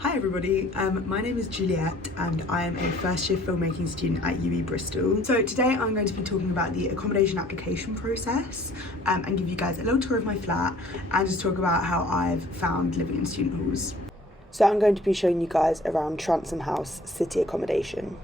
Hi everybody, my name is Juliet and I am a first year filmmaking student at UWE Bristol. So today I'm going to be talking about the accommodation application process and give you guys a little tour of my flat and just talk about how I've found living in student halls. So I'm going to be showing you guys around Transom House City Accommodation.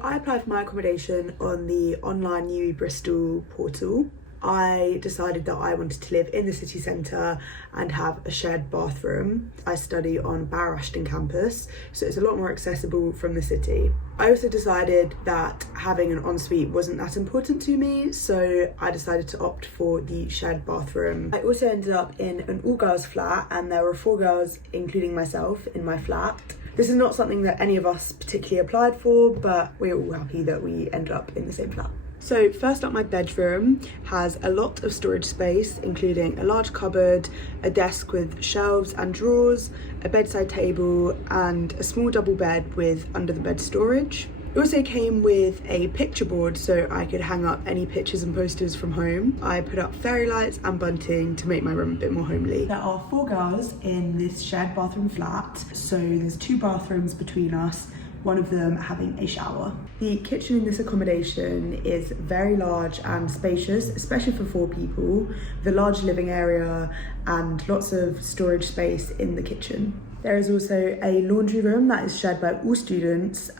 I applied for my accommodation on the online UWE Bristol portal. I decided that I wanted to live in the city centre and have a shared bathroom. I study on Barrow Ashton campus, so it's a lot more accessible from the city. I also decided that having an ensuite wasn't that important to me, so I decided to opt for the shared bathroom. I also ended up in an all-girls flat and there were 4 girls, including myself, in my flat. This is not something that any of us particularly applied for, but we're all happy that we ended up in the same flat. So first up, my bedroom has a lot of storage space, including a large cupboard, a desk with shelves and drawers, a bedside table, and a small double bed with under the bed storage. It also came with a picture board so I could hang up any pictures and posters from home. I put up fairy lights and bunting to make my room a bit more homely. There are 4 girls in this shared bathroom flat, so there's 2 bathrooms between us, one of them having a shower. The kitchen in this accommodation is very large and spacious, especially for 4 people, with a large living area and lots of storage space in the kitchen. There is also a laundry room that is shared by all students,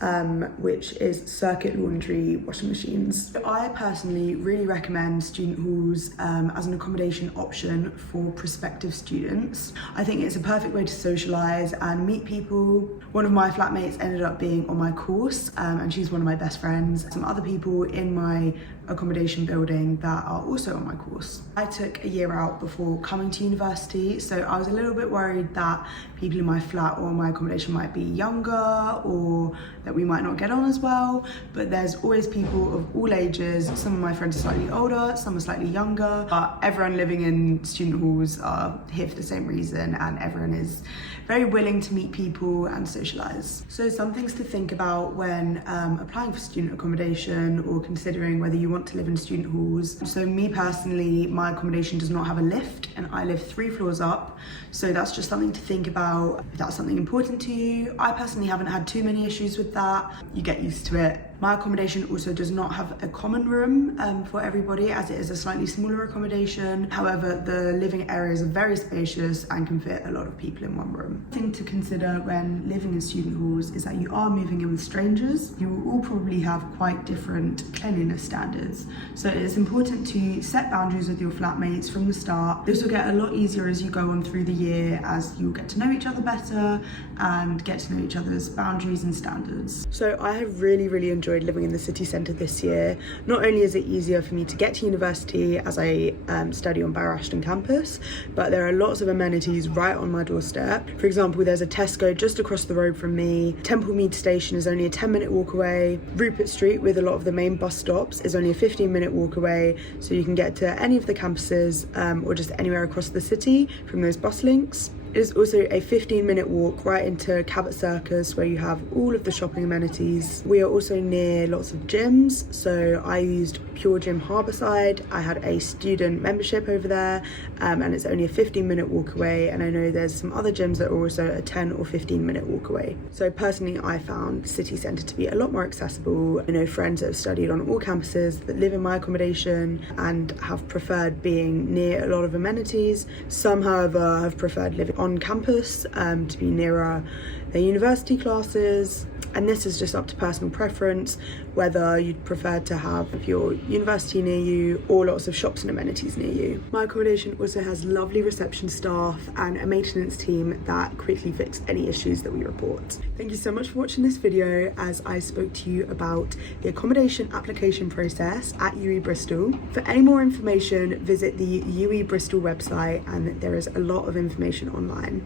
which is circuit laundry washing machines. I personally really recommend student halls as an accommodation option for prospective students. I think it's a perfect way to socialise and meet people. One of my flatmates ended up being on my course and she's one of my best friends. Some other people in my accommodation building that are also on my course. I took a year out before coming to university, so I was a little bit worried that people in my flat or my accommodation might be younger or that we might not get on as well, but there's always people of all ages. Some of my friends are slightly older, some are slightly younger, but everyone living in student halls are here for the same reason and everyone is very willing to meet people and socialise. So some things to think about when applying for student accommodation or considering whether you want to live in student halls. So me personally, my accommodation does not have a lift and I live 3 floors up, so that's just something to think about if that's something important to you. I personally haven't had too many issues with that. You get used to it. My accommodation also does not have a common room for everybody, as it is a slightly smaller accommodation. However, the living areas are very spacious and can fit a lot of people in one room. The thing to consider when living in student halls is that you are moving in with strangers. You will all probably have quite different cleanliness standards. So it is important to set boundaries with your flatmates from the start. This will get a lot easier as you go on through the year, as you'll get to know each other better and get to know each other's boundaries and standards. So I have really enjoyed living in the city centre this year. Not only is it easier for me to get to university as I study on Barrow Ashton campus, but there are lots of amenities right on my doorstep. For example, there's a Tesco just across the road from me. Temple Mead station is only a 10-minute walk away. Rupert Street, with a lot of the main bus stops, is only a 15-minute walk away, so you can get to any of the campuses or just anywhere across the city from those bus links. It is also a 15-minute walk right into Cabot Circus, where you have all of the shopping amenities. We are also near lots of gyms, so I used Pure Gym Harbourside. I had a student membership over there, and it's only a 15-minute walk away, and I know there's some other gyms that are also a 10 or 15-minute walk away. So personally, I found the city centre to be a lot more accessible. I know friends that have studied on all campuses that live in my accommodation and have preferred being near a lot of amenities. Some, however, have preferred living on campus to be nearer their university classes, and this is just up to personal preference, whether you'd prefer to have your university near you or lots of shops and amenities near you. My accommodation also has lovely reception staff and a maintenance team that quickly fix any issues that we report. Thank you so much for watching this video as I spoke to you about the accommodation application process at UWE Bristol. For any more information, visit the UWE Bristol website, and there is a lot of information online.